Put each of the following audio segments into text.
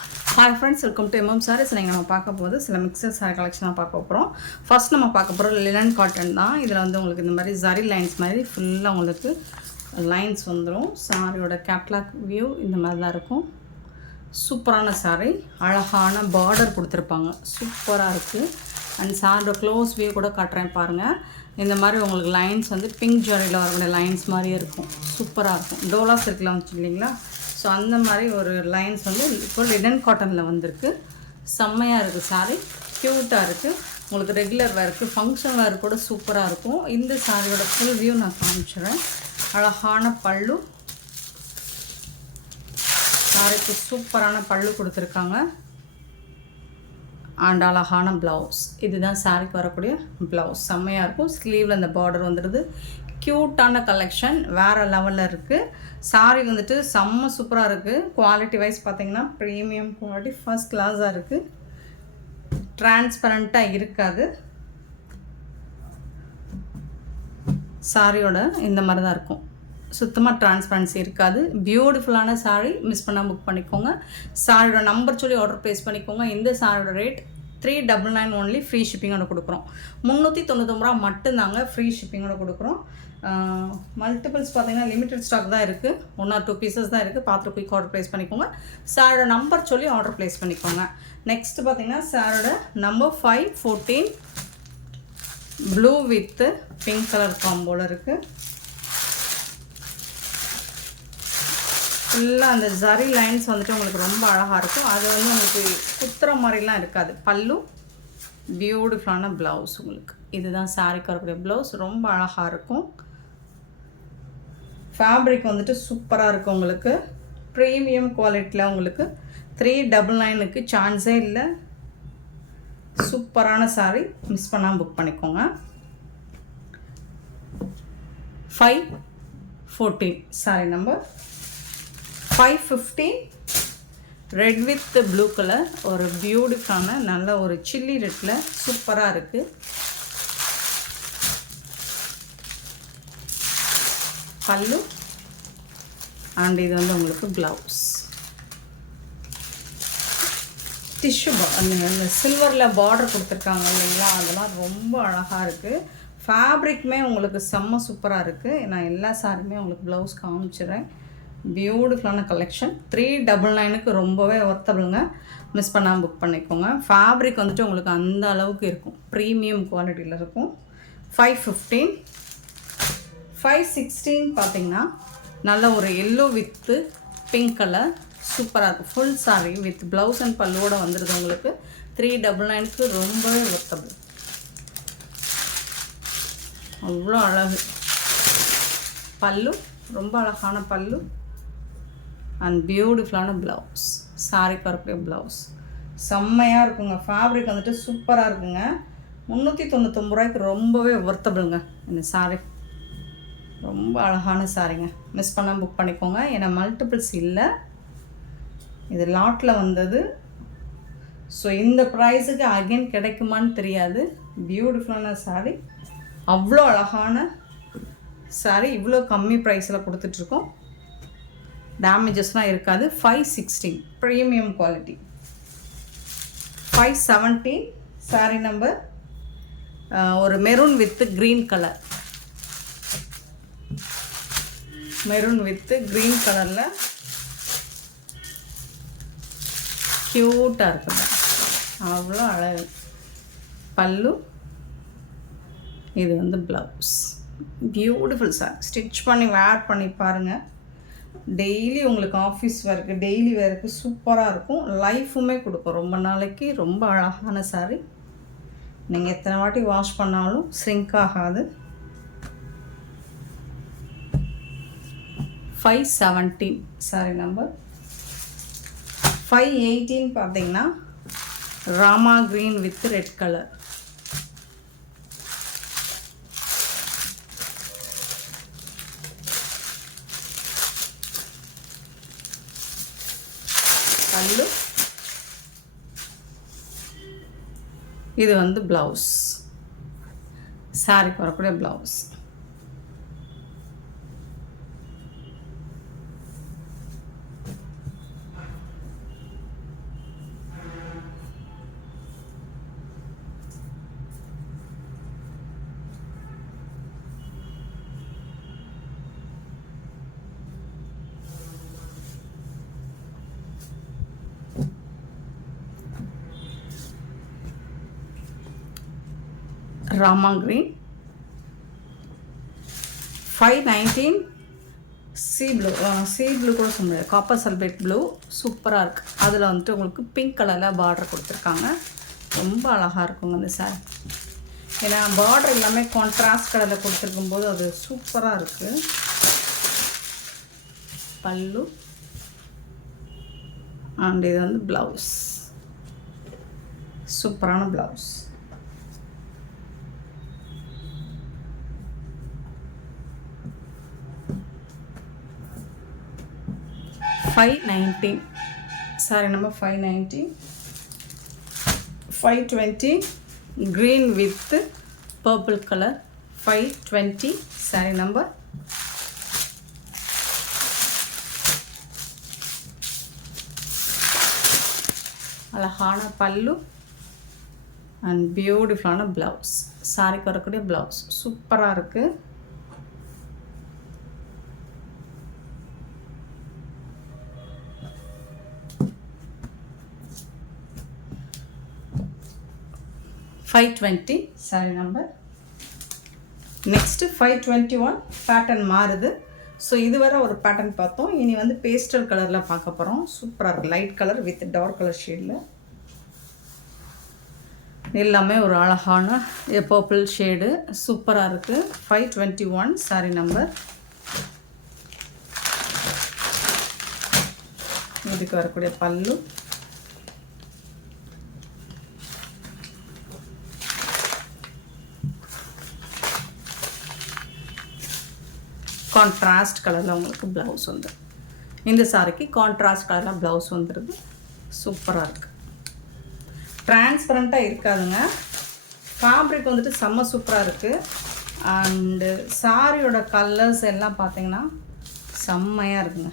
Hi friends, welcome to MM Sarees. நீங்கள் நம்ம பார்க்க போது சில மிக்சர் சாரி கலெக்ஷனாக பார்க்க போகிறோம். ஃபர்ஸ்ட் நம்ம பார்க்க போகிறோம் லினன் காட்டன் தான். இதில் வந்து உங்களுக்கு இந்த மாதிரி ஜரி லைன்ஸ் மாதிரி ஃபுல்லாக உங்களுக்கு லைன்ஸ் வந்துடும். சாரியோட கேட்லாக் வியூ இந்த மாதிரி தான் இருக்கும். சூப்பரான சாரி, அழகான பார்டர் கொடுத்துருப்பாங்க, சூப்பராக இருக்குது. அண்ட் சாரியோட க்ளோஸ் வியூ கூட காட்டுறேன் பாருங்கள். இந்த மாதிரி உங்களுக்கு லைன்ஸ் வந்து பிங்க் ஜரியில் வரக்கூடிய லைன்ஸ் மாதிரியே இருக்கும், சூப்பராக இருக்கும். டோலா சில்கில் வந்துச்சு இல்லைங்களா, ஸோ அந்த மாதிரி ஒரு லைன்ஸ் வந்து இப்போ லினன் காட்டனில் வந்திருக்கு. செம்மையாக இருக்குது சாரீ, க்யூட்டாக இருக்குது. உங்களுக்கு ரெகுலர் வேருக்கு, ஃபங்க்ஷன் வேர் கூட சூப்பராக இருக்கும். இந்த சாரியோட ஃபுல் வியூ நான் காமிச்சிடுறேன். அழகான பல்லு, சாரிக்கு சூப்பரான பல்லு கொடுத்துருக்காங்க. அண்ட் அழகான ப்ளவுஸ், இதுதான் சாரிக்கு வரக்கூடிய ப்ளவுஸ். செம்மையாக இருக்கும். ஸ்லீவில் அந்த பார்டர் வந்துடுது. க்யூட்டான கலெக்ஷன், வேறு லெவலில் இருக்குது. சாரி வந்துட்டு செம்ம சூப்பராக இருக்குது. குவாலிட்டி வைஸ் பார்த்திங்கன்னா ப்ரீமியம் குவாலிட்டி, ஃபர்ஸ்ட் கிளாஸாக இருக்குது. டிரான்ஸ்பரண்ட்டாக இருக்காது. சாரியோட இந்த மாதிரி தான் இருக்கும், சுத்தமாக டிரான்ஸ்பரன்சி இருக்காது. பியூட்டிஃபுல்லான சாரீ, மிஸ் பண்ணால் புக் பண்ணிக்கோங்க. சாரியோட நம்பர் சொல்லி ஆர்டர் ப்ளேஸ் பண்ணிக்கோங்க. இந்த சாரியோட ரேட் 399 ஒன்லி, ஃப்ரீ ஷிப்பிங்கோட கொடுக்குறோம். 399 ரூபா மட்டும்தாங்க, ஃப்ரீ ஷிப்பிங்கோட கொடுக்குறோம். மல்டிபிள்ஸ் பார்த்தீங்கன்னா லிமிட்டட் ஸ்டாக் தான் இருக்குது, 1 or 2 பீசஸ் தான் இருக்குது. பார்த்து குயிக் ஆர்டர் ப்ளேஸ் பண்ணிக்கோங்க. சாரோட நம்பர் சொல்லி ஆர்டர் ப்ளேஸ் பண்ணிக்கோங்க. நெக்ஸ்ட்டு பார்த்தீங்கன்னா சாரோட number 514 blue with pink colour காம்போவில் இருக்குது. ஃபுல்லாக அந்த ஜரி லைன்ஸ் வந்துட்டு உங்களுக்கு ரொம்ப அழகாக இருக்கும். அது வந்து உங்களுக்கு குத்துற மாதிரிலாம் இருக்காது. பல்லு, பியூட்டிஃபுல்லான ப்ளவுஸ். உங்களுக்கு இதுதான் சாரிக்கு வரக்கூடிய ப்ளவுஸ், ரொம்ப அழகாக இருக்கும். ஃபேப்ரிக் வந்துட்டு சூப்பராக இருக்கும். உங்களுக்கு ப்ரீமியம் குவாலிட்டியில் உங்களுக்கு 399க்கு சான்ஸே இல்லை. சூப்பரான சாரி, மிஸ் பண்ணாமல் புக் பண்ணிக்கோங்க. 514 sorry number 515 red with blue colour, ஒரு பியூட்டிஃபுல்லான நல்ல ஒரு சில்லி ரெட்டில் சூப்பராக இருக்குது. பல்லு அண்ட் இது வந்து உங்களுக்கு ப்ளவுஸ். டிஷ்யூ அந்த சில்வரில் பார்டர் கொடுத்துருக்காங்க இல்லைங்களா, அதெல்லாம் ரொம்ப அழகாக இருக்குது. ஃபேப்ரிக்குமே உங்களுக்கு செம்ம சூப்பராக இருக்குது. நான் எல்லா சாரியுமே உங்களுக்கு ப்ளவுஸ் காமிச்சிடுறேன். பியூட்டிஃபுல்லான கலெக்ஷன், 399க்கு ரொம்பவே ஒர்த்தபிளுங்க. மிஸ் பண்ணாமல் புக் பண்ணிக்கோங்க. ஃபேப்ரிக் வந்துட்டு உங்களுக்கு அந்த அளவுக்கு இருக்கும், ப்ரீமியம் குவாலிட்டியில் இருக்கும். 515 516 பார்த்திங்கன்னா நல்ல ஒரு எல்லோ வித்து பிங்க் கலர், சூப்பராக இருக்கும். Full sari with blouse and பல்லுவோட வந்துடுது உங்களுக்கு. 399க்கு ரொம்பவே ஒர்த்தபிள், அவ்வளோ அழகு. பல்லு ரொம்ப அழகான பல்லு அண்ட் பியூட்டிஃபுல்லான ப்ளவுஸ். சாரிக்கு வரக்கூடிய ப்ளவுஸ் செம்மையாக இருக்குங்க. ஃபேப்ரிக் வந்துட்டு சூப்பராக இருக்குங்க. 399 ரூபாய்க்கு ரொம்பவே ஒர்த்தபிளுங்க. இந்த சாரி ரொம்ப அழகான சாரிங்க. மிஸ் பண்ணாமல் புக் பண்ணிக்கோங்க. ஏன்னா மல்டிபிள்ஸ் இல்லை, இது லாட்டில் வந்தது. ஸோ இந்த ப்ரைஸுக்கு அகைன் கிடைக்குமான்னு தெரியாது. பியூட்டிஃபுல்லான சாரி, அவ்வளோ அழகான சாரி, இவ்வளோ கம்மி ப்ரைஸில் கொடுத்துட்ருக்கோம். டேமேஜஸ்லாம் இருக்காது. 516 ப்ரீமியம் குவாலிட்டி. 517 சாரி நம்பர் ஒரு maroon with green colour, maroon with green கலரில் க்யூட்டாக இருக்குங்க, அவ்வளோ அழகு. பல்லு, இது வந்து ப்ளவுஸ். பியூட்டிஃபுல் சார், ஸ்டிச் பண்ணி வேர் பண்ணி பாருங்கள். டெய்லி உங்களுக்கு ஆஃபீஸ் வேருக்கு, டெய்லி வேருக்கு சூப்பராக இருக்கும். லைஃபுமே கொடுக்கும் ரொம்ப நாளைக்கு. ரொம்ப அழகான சாரி, நீங்கள் எத்தனை வாட்டி வாஷ் பண்ணாலும் ஸ்ரிங்க் ஆகாது. 517 சாரி நம்பர் 518 பார்த்தீங்கன்னா Rama green with red colour. பல்லு, இது வந்து ப்ளவுஸ், சாரிக்கு வரக்கூடிய blouse. Rama green. 519 C blue. C blue கூட சொல்ல முடியாது, காப்பர் சல்பேட் ப்ளூ. சூப்பராக இருக்குது. அதில் வந்துட்டு உங்களுக்கு பிங்க் கலரில் பார்டர் கொடுத்துருக்காங்க. ரொம்ப அழகாக இருக்குங்க அந்த சாரி. ஏன்னா பார்டர் எல்லாமே கான்ட்ராஸ்ட் கலரில் கொடுத்துருக்கும் போது அது சூப்பராக இருக்குது. பல்லு அண்ட் இது வந்து ப்ளவுஸ். சூப்பரான blouse. $519 sorry number 519. 520 green with purple color. 520 saree number. அழகான பல்லு அண்ட் பியூட்டிஃபுல்லான ப்ளவுஸ். சாரிக்கு வரக்கூடிய ப்ளவுஸ் சூப்பராக இருக்குது. $520 saree number. Next 521 pattern மாறுது. ஸோ இதுவரை ஒரு பேட்டர்ன் பார்த்தோம். இனி வந்து பேஸ்டல் கலரில் பார்க்க போகிறோம். சூப்பராக இருக்குது. Light colour with dark colour ஷேடில் எல்லாமே ஒரு அழகான பர்பிள் ஷேடு சூப்பராக இருக்குது. 521 saree நம்பர். இதுக்கு வரக்கூடிய பல்லு கான்ட்ராஸ்ட் கலரில் உங்களுக்கு ப்ளவுஸ் வந்துடும். இந்த சாரிக்கு கான்ட்ராஸ்ட் கலரில் ப்ளவுஸ் வந்துடுது. சூப்பராக இருக்குது. டிரான்ஸ்பரண்ட்டாக இருக்காதுங்க. ஃபேப்ரிக் வந்துட்டு செம்ம சூப்பராக இருக்குது. அண்டு சாரியோட கலர்ஸ் எல்லாம் பார்த்தீங்கன்னா செம்மையாக இருக்குங்க.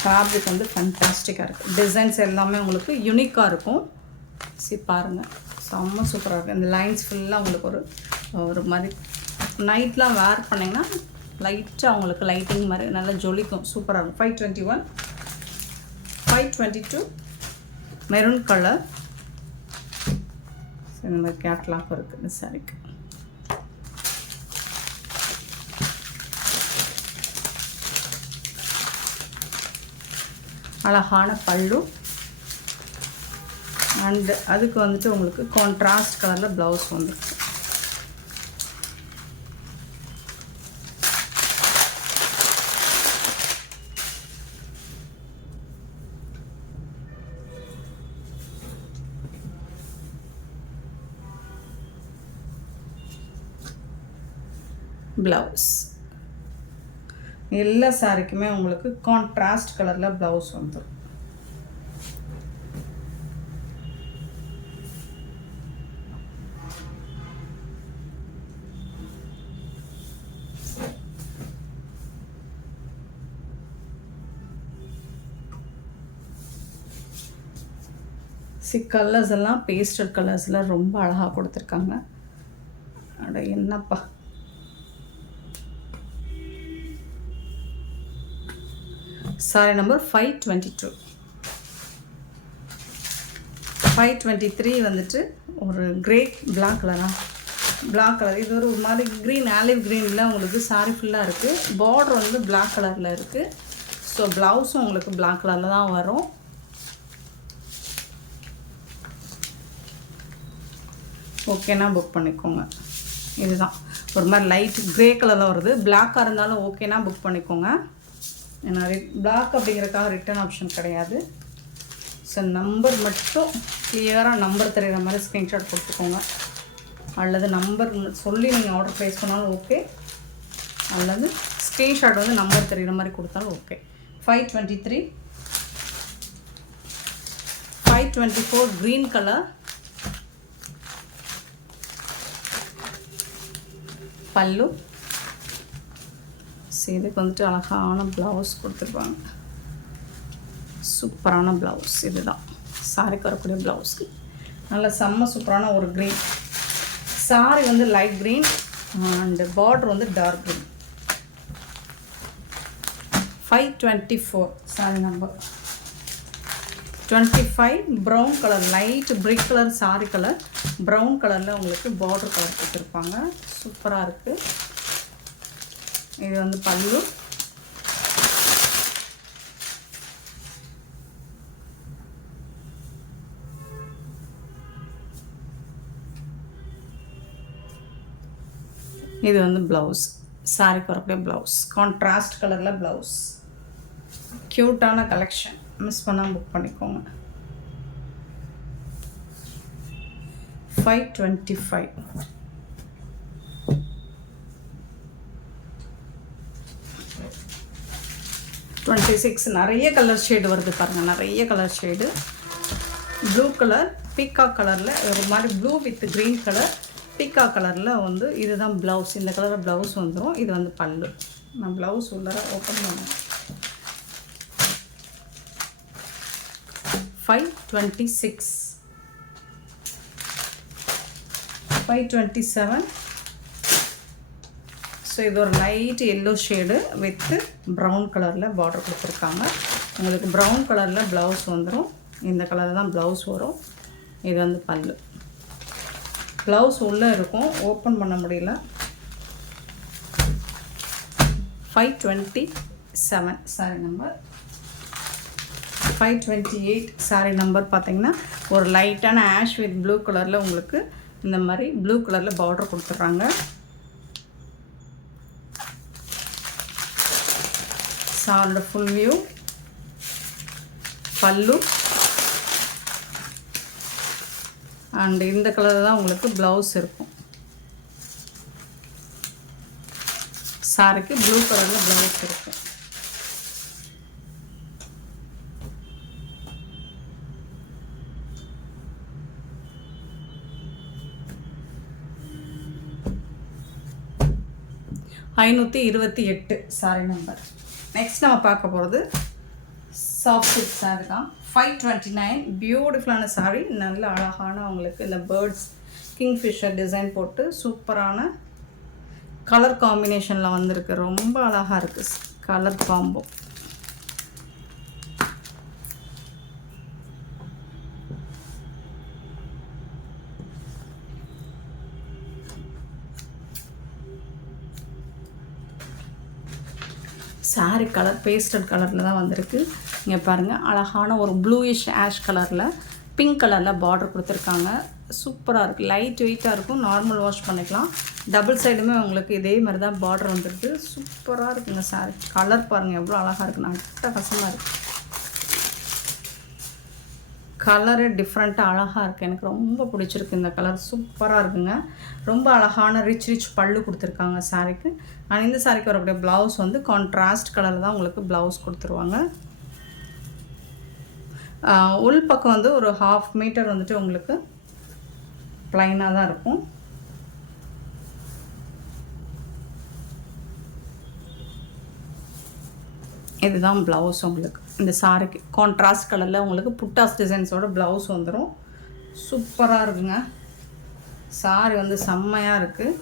ஃபேப்ரிக் வந்து ஃபண்டாஸ்டிக்காக இருக்குது. டிசைன்ஸ் எல்லாமே உங்களுக்கு யூனிக்காக இருக்கும். பாருங்கள், செம்ம சூப்பராக இருக்குது. இந்த லைன்ஸ் ஃபுல்லாக உங்களுக்கு ஒரு மாதிரி நைட்லாம் வேர் பண்ணிங்கன்னா லைட்டாக உங்களுக்கு லைட்டிங் மாதிரி நல்லா ஜொலிக்கும். சூப்பராக இருக்கும். 521. 522 மெரூன் கலர். இந்த மாதிரி கேட்லாக் இருக்குது இந்த சாரிக்கு. அழகான பல்லு அண்ட் அதுக்கு வந்துட்டு உங்களுக்கு கான்ட்ராஸ்ட் கலரில் ப்ளவுஸ் வந்துருக்கு. ப்ளவுஸ் எல்லா சாரிக்குமே உங்களுக்கு கான்ட்ராஸ்ட் கலரில் ப்ளவுஸ் வந்துடும். கலர்ஸ் எல்லாம் பேஸ்டல் கலர்ஸில் ரொம்ப அழகாக கொடுத்துருக்காங்க. அட என்னப்பா, சாரி நம்பர் 522. 523 வந்துட்டு ஒரு கிரே பிளாக் கலரா, பிளாக் கலர். இது ஒரு மாதிரி க்ரீன், ஆலிவ் க்ரீனில் உங்களுக்கு சாரி ஃபுல்லாக இருக்குது. பார்டர் வந்து பிளாக் கலரில் இருக்குது. ஸோ ப்ளவுஸும் உங்களுக்கு பிளாக் கலரில் தான் வரும். ஓகேனா புக் பண்ணிக்கோங்க. இதுதான் ஒரு மாதிரி லைட் க்ரே கலரில் வருது. பிளாக்காக இருந்தாலும் ஓகேனா புக் பண்ணிக்கோங்க. ஏன்னா பிளாக் அப்படிங்கிறதுக்காக ரிட்டர்ன் ஆப்ஷன் கிடையாது. ஸோ நம்பர் மட்டும் கிளியராக நம்பர் தெரிகிற மாதிரி ஸ்க்ரீன்ஷாட் கொடுத்துக்கோங்க. அல்லது நம்பர் சொல்லி நீங்கள் ஆர்டர் ப்ளேஸ் பண்ணாலும் ஓகே, அல்லது ஸ்க்ரீன்ஷாட் வந்து நம்பர் தெரிகிற மாதிரி கொடுத்தாலும் ஓகே. 523. 524 green colour. பல்லு. இதுக்கு வந்துட்டு அழகான ப்ளவுஸ் கொடுத்துருப்பாங்க. சூப்பரான ப்ளவுஸ். இதுதான் சாரிக்கு வரக்கூடிய ப்ளவுஸ்க்கு நல்ல செம்ம சூப்பரான ஒரு க்ரீன். சாரி வந்து லைட் க்ரீன் அண்டு பார்டர் வந்து dark green. 524 saree number. 25 brown color, light brick color saree color, brown colorல உங்களுக்கு border color கொடுத்திருப்பாங்க. சூப்பரா இருக்கு. இது வந்து பல்லு. இது வந்து blouse. saree வரக்கூடிய blouse. contrast colorல blouse. கியூட்டான கலெக்ஷன். மிஸ் பண்ணாம புக் பண்ணிக்கோங்க. 525. நிறைய கலர் ஷேடு வருது பாருங்க. நிறைய colour shade. Blue colour, peacock கலரில் ஒரு மாதிரி blue with green colour, peacock கலரில் வந்து இதுதான் ப்ளவுஸ். இந்த கலரில் ப்ளவுஸ் வந்துடும். இது வந்து பல்லு. நான் ப்ளவுஸ் உள்ளார ஓப்பன் பண்ணேன். 526. 527. ஸோ இது ஒரு light yellow shade with brown கலரில் பார்டர் கொடுத்துருக்காங்க. உங்களுக்கு ப்ரௌன் கலரில் ப்ளவுஸ் வந்துடும். இந்த கலரில் தான் ப்ளவுஸ் வரும். இது வந்து பல்லு. ப்ளவுஸ் உள்ளே இருக்கும், ஓப்பன் பண்ண முடியல. 527 சாரி நம்பர். 528 சாரி நம்பர் பார்த்தீங்கன்னா ஒரு லைட்டான ஆஷ் வித் ப்ளூ கலரில் உங்களுக்கு இந்த மாதிரி ப்ளூ கலரில் பார்டர் கொடுத்துட்றாங்க. சாரோட ஃபுல் வியூ, பல்லு அண்ட் இந்த கலர் தான் உங்களுக்கு ப்ளவுஸ் இருக்கும். சாரிக்கு ப்ளூ கலரில் ப்ளவுஸ் இருக்கும். $528 சாரி நம்பர். நெக்ஸ்ட் நம்ம பார்க்க போகிறது சாஃப்ட் சில்க் சாரி தான். 529 பியூட்டிஃபுல்லான சாரி. நல்ல அழகான உங்களுக்கு இந்த பேர்ட்ஸ் கிங்ஃபிஷர் டிசைன் போட்டு சூப்பரான கலர் காம்பினேஷனில் வந்திருக்கு. ரொம்ப அழகாக இருக்குது colour combo. Sorry colour pastel கலரில் தான் வந்திருக்கு. இங்கே பாருங்கள், அழகான ஒரு ப்ளூயிஷ் ஆஷ் கலரில் பிங்க் கலரில் பார்டர் கொடுத்துருக்காங்க. சூப்பராக இருக்குது. லைட் வெயிட்டாக இருக்கும். நார்மல் வாஷ் பண்ணிக்கலாம். டபுள் சைடுமே உங்களுக்கு இதே மாதிரி தான் பார்டர் வந்துருக்கு. சூப்பராக இருக்குங்க சாரி. கலர் பாருங்கள் எவ்வளோ அழகாக இருக்குன்னு. அட்டகாசமாக இருக்குது. கலரு டிஃப்ரெண்ட்டாக அழகாக இருக்குது. எனக்கு ரொம்ப பிடிச்சிருக்கு இந்த கலர். சூப்பராக இருக்குங்க. ரொம்ப அழகான ரிச் பல்லு கொடுத்துருக்காங்க சாரிக்கு. அண்ட் இந்த சாரிக்கு வரக்கூடிய ப்ளவுஸ் வந்து கான்ட்ராஸ்ட் கலரில் தான் உங்களுக்கு ப்ளவுஸ் கொடுத்துருவாங்க. உள் பக்கம் வந்து ஒரு 1/2 மீட்டர் வந்துட்டு உங்களுக்கு ப்ளைனாக தான் இருக்கும். இதுதான் ப்ளவுஸ் உங்களுக்கு. இந்த சாரிக்கு கான்ட்ராஸ்ட் கலரில் உங்களுக்கு புட்டாஸ் டிசைன்ஸோட ப்ளவுஸ் வந்துடும். சூப்பராக இருக்குங்க. சாரி வந்து செம்மையாக இருக்குது.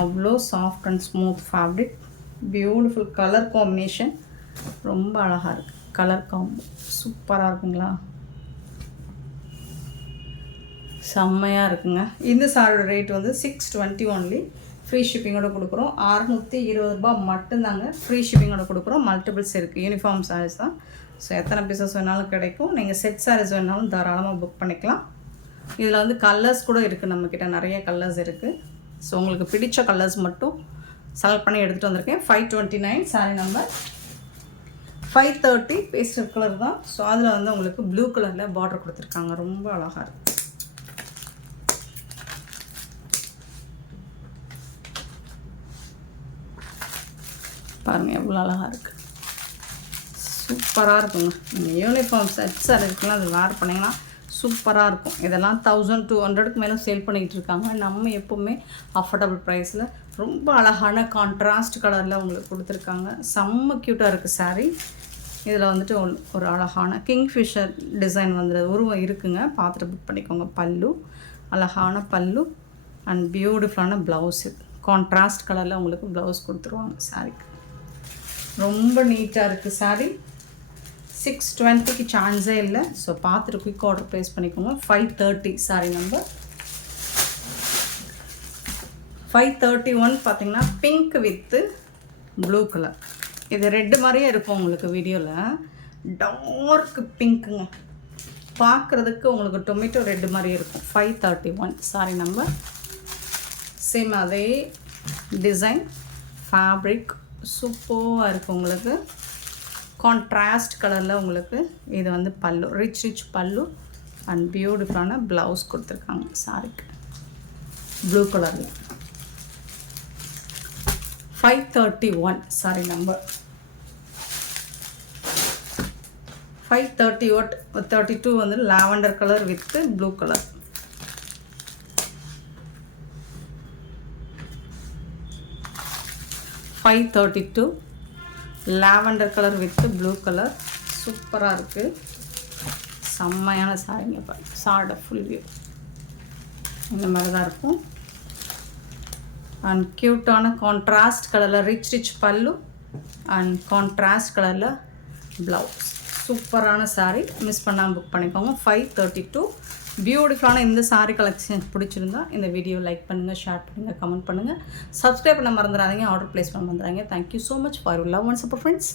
அவ்வளோ soft and smooth fabric. Beautiful colour combination. ரொம்ப அழகாக இருக்குது கலர் காம்போ. சூப்பராக இருக்குங்களா? செம்மையாக இருக்குங்க. இந்த சாரியோட ரேட் வந்து 620 ஒன்லி. ஃப்ரீ ஷிப்பிங்கோட கொடுக்குறோம். 620 ரூபா மட்டும்தாங்க. ஃப்ரீ ஷிப்பிங்கோட கொடுக்குறோம். மல்டிபிள்ஸ் இருக்குது. யூனிஃபார்ம் சாரீஸ் தான். ஸோ எத்தனை பீசஸ் வேணாலும் கிடைக்கும். நீங்கள் செட் சாரீஸ் வேணாலும் தாராளமாக புக் பண்ணிக்கலாம். இதில் வந்து கலர்ஸ் கூட இருக்குது. நம்மக்கிட்ட நிறைய கலர்ஸ் இருக்குது. ஸோ உங்களுக்கு பிடிச்ச கலர்ஸ் மட்டும் செலக்ட் பண்ணி எடுத்துகிட்டு வந்திருக்கேன். 529 சாரி நம்பர். 530 பேஸ்டல் கலர் தான். ஸோ அதில் வந்து உங்களுக்கு ப்ளூ கலரில் பார்டர் கொடுத்துருக்காங்க. ரொம்ப அழகாக இருக்குது. பாருங்கள் எவ்வளோ அழகாக இருக்குது. சூப்பராக இருக்குங்க. நீங்கள் யூனிஃபார்ம் செட்ஸாக இருக்குலாம் அது வேர் பண்ணிங்கன்னா சூப்பராக இருக்கும். இதெல்லாம் 1200க்கு மேலே சேல் பண்ணிக்கிட்டு இருக்காங்க. நம்ம எப்போவுமே அஃபோர்டபுள் ப்ரைஸில் ரொம்ப அழகான கான்ட்ராஸ்ட் கலரில் உங்களுக்கு கொடுத்துருக்காங்க. செம்ம க்யூட்டாக இருக்குது சாரீ. இதில் வந்துட்டு ஒரு அழகான கிங்ஃபிஷர் டிசைன் வந்து உருவம் இருக்குங்க. பார்த்துட்டு புக் பண்ணிக்கோங்க. பல்லு அழகான பல்லு அண்ட் பியூட்டிஃபுல்லான ப்ளவுஸ். இது கான்ட்ராஸ்ட் கலரில் உங்களுக்கு ப்ளவுஸ் கொடுத்துருவாங்க சாரீக்கு. ரொம்ப நீட்டாக இருக்குது சாரீ. 620க்கு சான்ஸே இல்லை. ஸோ பார்த்துட்டு குயிக் ஆர்டர் ப்ளேஸ் பண்ணிக்கோங்க. 530 சாரீ நம்பர் 531 பார்த்தீங்கன்னா பிங்க் வித்து ப்ளூ கலர். இது ரெட்டு மாதிரியே இருக்கும் உங்களுக்கு வீடியோவில். டார்க் பிங்க்குங்க, பார்க்குறதுக்கு உங்களுக்கு டொமேட்டோ ரெட்டு மாதிரியே இருக்கும். 531 சாரி நம்பர். சேம் அதே டிசைன், ஃபேப்ரிக் சூப்பராக இருக்குது உங்களுக்கு. கான்ட்ராஸ்ட் கலரில் உங்களுக்கு இது வந்து பல்லு, ரிச் பல்லு அண்ட் பியூட்டிஃபுல்லான ப்ளவுஸ் கொடுத்துருக்காங்க சாரிக்கு ப்ளூ கலரில். 531 சாரி நம்பர். 532 வந்து lavender colour with blue colour. 532 lavender colour with blue colour. சூப்பராக இருக்குது, செம்மையான சாரிங்க. சாரோட ஃபுல் வியூ இந்த மாதிரி தான் இருக்கும். அண்ட் க்யூட்டான கான்ட்ராஸ்ட் கலரில் ரிச் பல்லு அண்ட் கான்ட்ராஸ்ட் கலரில் ப்ளவுஸ். சூப்பரான சாரீ, மிஸ் பண்ணாமல் புக் பண்ணிக்கோங்க. 532 பியூட்டிஃபுல்லான இந்த சாரீ கலெக்ஷன் பிடிச்சிருந்தா இந்த வீடியோ லைக் பண்ணுங்கள், ஷேர் பண்ணுங்கள், கமெண்ட் பண்ணுங்கள். சப்ஸ்கிரைப் பண்ண மறந்துடாதீங்க, ஆர்டர் ப்ளேஸ் பண்ண மறந்துடாதீங்க. Thank you so much for your love and support friends.